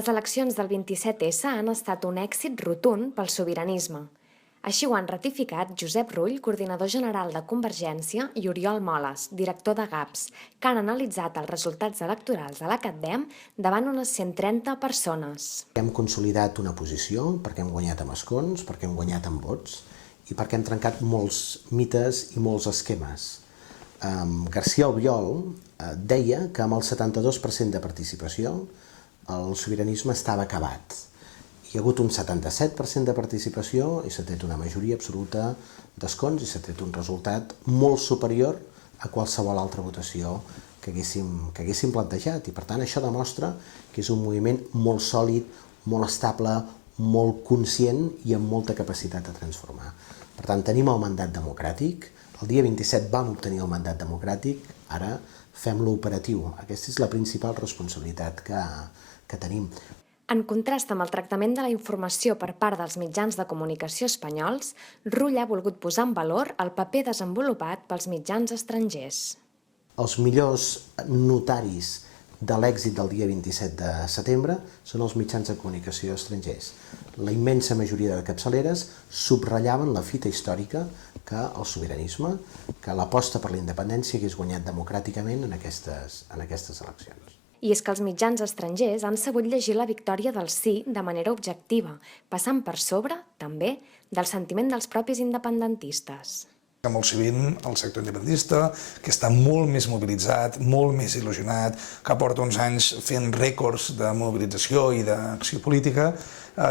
Les eleccions del 27S han estat un èxit rotund pel sobiranisme. Així ho han ratificat Josep Rull, coordinador general de Convergència, i Oriol Moles, director de GAPS, que han analitzat els resultats electorals de la CatDem davant unes 130 persones. Hem consolidat una posició perquè hem guanyat amb escons, perquè hem guanyat amb vots i perquè hem trencat molts mites i molts esquemes. García Albiol deia que amb el 72% de participació el sobiranisme estava acabat. Hi ha hagut un 77% de participació i s'ha tret una majoria absoluta d'escons i s'ha tret un resultat molt superior a qualsevol altra votació que haguéssim plantejat. I per tant això demostra que és un moviment molt sòlid, molt estable, molt conscient i amb molta capacitat de transformar. Per tant, tenim el mandat democràtic, el dia 27 vam obtenir el mandat democràtic, ara fem-lo operatiu. Aquesta és la principal responsabilitat que tenim. En contrast amb el tractament de la informació per part dels mitjans de comunicació espanyols, Rull ha volgut posar en valor el paper desenvolupat pels mitjans estrangers. Els millors notaris de l'èxit del dia 27 de setembre són els mitjans de comunicació estrangers. La immensa majoria de capçaleres subratllaven la fita històrica que el sobiranisme, que l'aposta per la independència hagués guanyat democràticament en aquestes eleccions. I és que els mitjans estrangers han sabut llegir la victòria del sí de manera objectiva, passant per sobre, també, del sentiment dels propis independentistes. Molt sovint el sector independentista, que està molt més mobilitzat, molt més il·lusionat, que porta uns anys fent rècords de mobilització i d'acció política,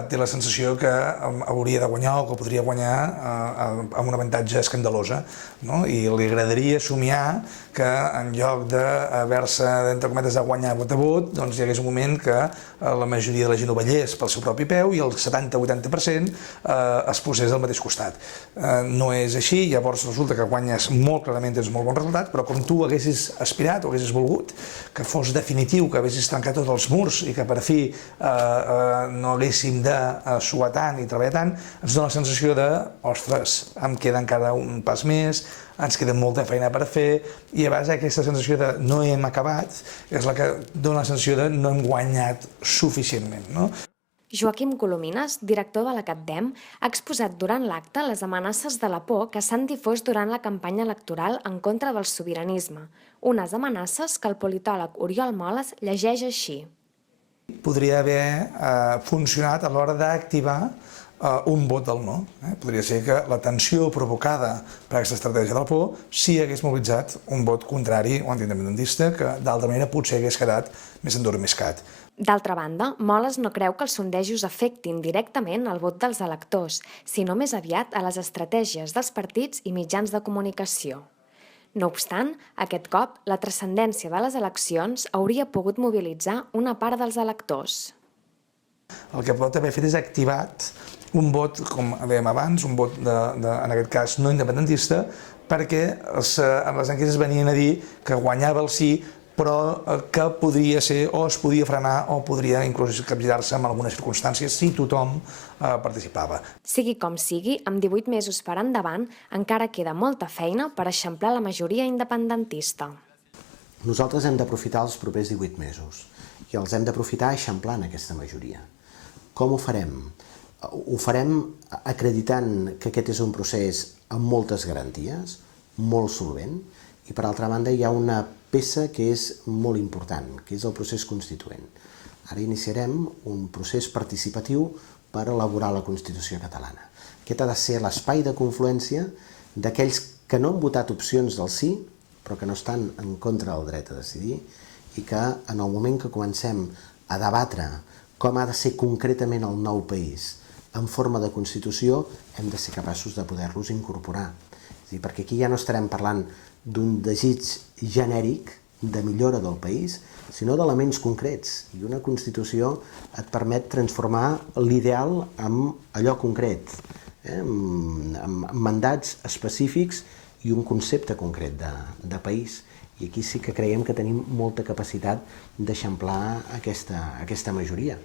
té la sensació que hauria de guanyar o que podria guanyar amb un avantatge escandalosa. I li agradaria somiar que en lloc d'haver-se, entre cometes, de guanyar vot a vot, doncs hi hagués un moment que la majoria de la gent ho veiés pel seu propi peu i el 70-80% es posés al mateix costat. No és així, llavors resulta que guanyes molt clarament, tens molt bon resultat, però com tu haguessis aspirat o haguessis volgut, que fos definitiu, que haguessis trencat tots els murs i que per fi no haguéssim de suar tant i treballar tant, ens dona la sensació de, ostres, em queda encara un pas més, ens queda molta feina per fer, i a base aquesta sensació de no hem acabat és la que dona la sensació de no hem guanyat suficientment. Joaquim Colomines, director de la CatDem, ha exposat durant l'acte les amenaces de la por que s'han difós durant la campanya electoral en contra del sobiranisme, unes amenaces que el politòleg Oriol Moles llegeix així. Podria haver funcionat a l'hora d'activar un vot del no. Podria ser que la tensió provocada per aquesta estratègia de la por sí hagués mobilitzat un vot contrari o antiindependentista que d'altra manera potser hagués quedat més endormiscat. D'altra banda, Moles no creu que els sondejos afectin directament el vot dels electors, sinó més aviat a les estratègies dels partits i mitjans de comunicació. No obstant, aquest cop, la transcendència de les eleccions hauria pogut mobilitzar una part dels electors. El que pot haver fet és activat un vot, com dèiem abans, un vot, en aquest cas, no independentista, perquè les enquestes venien a dir que guanyava el sí, però que podria ser o es podia frenar o podria inclús capgirar-se en algunes circumstàncies si tothom participava. Sigui com sigui, amb 18 mesos per endavant, encara queda molta feina per eixamplar la majoria independentista. Nosaltres hem d'aprofitar els propers 18 mesos i els hem d'aprofitar eixamplant aquesta majoria. Com ho farem? Ho farem acreditant que aquest és un procés amb moltes garanties, molt solvent, i per altra banda hi ha una peça que és molt important, que és el procés constituent. Ara iniciarem un procés participatiu per elaborar la Constitució catalana. Aquest ha de ser l'espai de confluència d'aquells que no han votat opcions del sí, però que no estan en contra del dret a decidir, i que en el moment que comencem a debatre com ha de ser concretament el nou país en forma de Constitució, hem de ser capaços de poder-los incorporar. Perquè aquí ja no estarem parlant d'un desig genèric de millora del país, sinó d'elements concrets. I una Constitució et permet transformar l'ideal en allò concret, amb mandats específics i un concepte concret de país. I aquí sí que creiem que tenim molta capacitat d'eixamplar aquesta majoria.